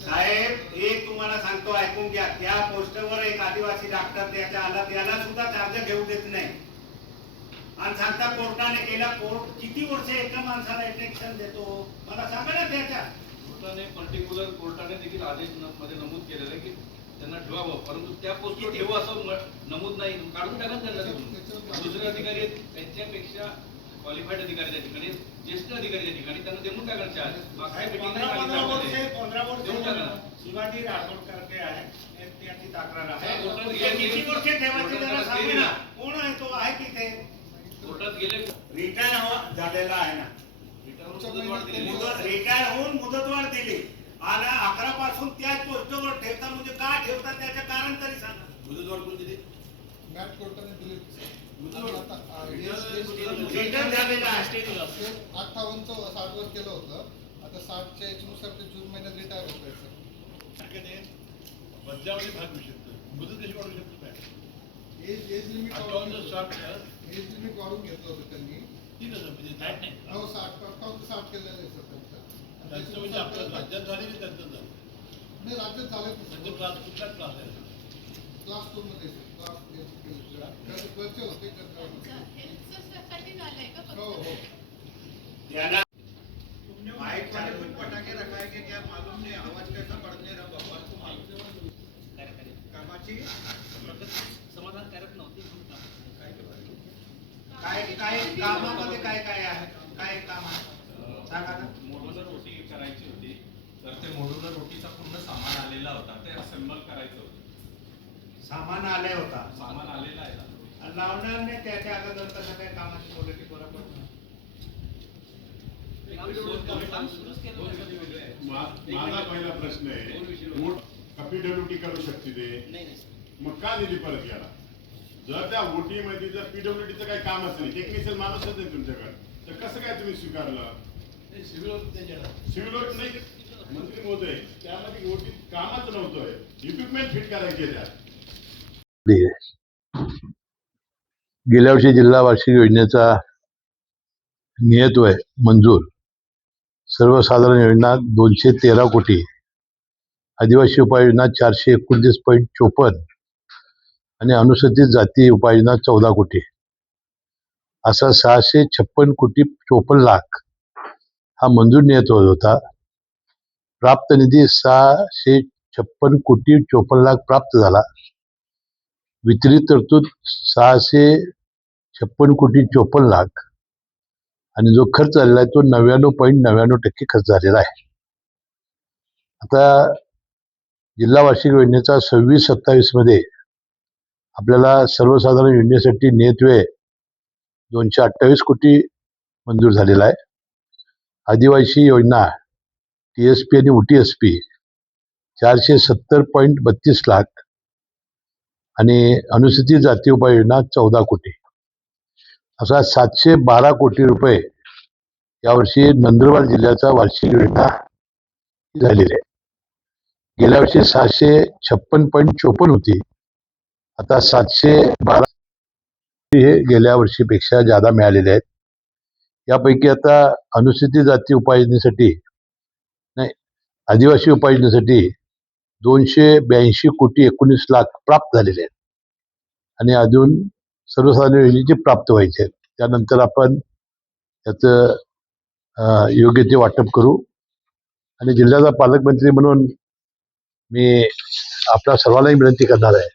साहेब एक तुम्हाला सांगतो, ऐकून घ्या. त्या पोस्टरवर एक आदिवासी डॉक्टर त्याच्या आला, त्याला सुद्धा चार्ज घेऊ देत नाही आणि सांगता कोर्टाने केला. कोर्ट किती वर्ष एका माणसाला इंजेक्शन देतो मला सांगा ना. त्याच्या कोर्टाने पर्टिक्युलर कोर्टाने देखील आदेश मध्ये नमूद केलेलं आहे की त्यांना ठेवावं, परंतु त्या पोस्टवर ठेवू असं नमूद नाही. काढून टाका त्यांना तिथून. दुसरे अधिकारी आहेत त्यांच्यापेक्षा क्वालिफाईड अधिकारी त्या ठिकाणी, ज्येष्ठ अधिकारी त्या ठिकाणी, त्यांना देऊन टाकायचे आहे. शिवाजी राठोड करके आहे, त्याची तक्रार आहे. किती वर्ष ठेवायची जरा सांगे ना. कोण आहे तो? आहे की ते कोर्टात गेले, रिटायर झालेला आहे ना. रिटायर होऊन मुदतवाढ दिली आणि 11 पासून त्याच पोस्टवर ठेवता. म्हणजे का ठेवता त्याचं कारण तरी सांगा. मुदतवाढ कोण दिली? मॅट कोर्टाने दिली. रिटायर झालेला आहे. 58चं 60 वर केलं होतं. आता 60च्या याच्यानुसार ते जून महिन्यात रिटायर होत आहे. बदलावणी भाग होऊ शकतो. मुदत कशी वाढू शकतो? एज लिमिट वाढून घेतलं होतं त्यांनी. ठीक आहे, म्हणजे नाही नाही. हो, 60 केलेलं आहे सर त्यांचं. त्यांचं म्हणजे आपलं राज्यात झाले की त्यांचं झालं? नाही, राज्यात झालं. त्यांचं क्लास कुठला क्लास आहे? क्लास 2 मध्ये घरचे होते. हो हो. त्याला माइक वाले कुछ पटाखे रखाए कि क्या मालूम नहीं, आवाज कैसा बढ़ने रहा भगवान को मालूम. कामाची समाधानकारक नव्हती. काय काय कामामध्ये काय काय आहे? काय काम आहे सांगा ना. मोडुलर रोटी करायची होती, तर ते मोडुलर रोटीचा पूर्ण सामान आलेला होता, ते असेंबल करायचं होतं. सामान आले होता, सामान आलेलं आहे ना. लावणार नाही त्याच्या अगोदर कसं काय कामाची क्वालिटी बरोबर नाही. माझा पहिला प्रश्न आहे, पीडब्ल्यूडी करू शकते ते, मग का दिली परत याला? जर त्या ओटी मध्ये जर पीडब्ल्यूडीचं काही काम असेल, टेक्निशियन माणूसच नाही तुमच्याकडे, तर कसं काय तुम्ही स्वीकारलं? सिव्हिल वर्क नाही मंत्री महोदय, त्यामध्ये ओटी कामच नव्हतं, इक्विपमेंट फिट करायचे त्यात. गेल्या वर्षी जिल्हा वार्षिक योजनेचा नियतव्यय मंजूर, सर्वसाधारण योजना 213 कोटी, आदिवासी उपाययोजना 429.54 आणि अनुसूचित जाती उपाययोजना 14 कोटी, असा 656 कोटी 54 लाख हा मंजूर नियतव्यय होता. प्राप्त निधी 656 कोटी 54 लाख प्राप्त झाला. वितरित तरतूद 656 कोटी 54 लाख आणि जो खर्च झालेला आहे तो 99.99% खर्च झालेला आहे. आता जिल्हा वार्षिक योजनेचा 26-27 मध्ये आपल्याला सर्वसाधारण योजनेसाठी नियतव्यय 228 कोटी मंजूर झालेला आहे. आदिवासी योजना TSP आणि UTSP 470.32 लाख आणि अनुसूचित जाती उपाययोजना 14 कोटी, असा 712 कोटी रुपये यावर्षी नंदुरबार जिल्ह्याचा वार्षिक योजना झालेली आहे. गेल्या वर्षी 656.54 होती, आता 712 हे गेल्या वर्षीपेक्षा जादा मिळालेले आहेत. यापैकी आता अनुसूचित जाती उपाययोजनेसाठी नाही, आदिवासी उपाययोजनेसाठी 282 कोटी 19 लाख प्राप्त झालेले आहेत आणि अजून सर्वसाधारण योजनेचे प्राप्त व्हायचे आहेत. त्यानंतर आपण याचं योग्य ते वाटप करू. आणि जिल्ह्याचा पालकमंत्री म्हणून मी आपल्या सर्वांनाही विनंती करणार आहे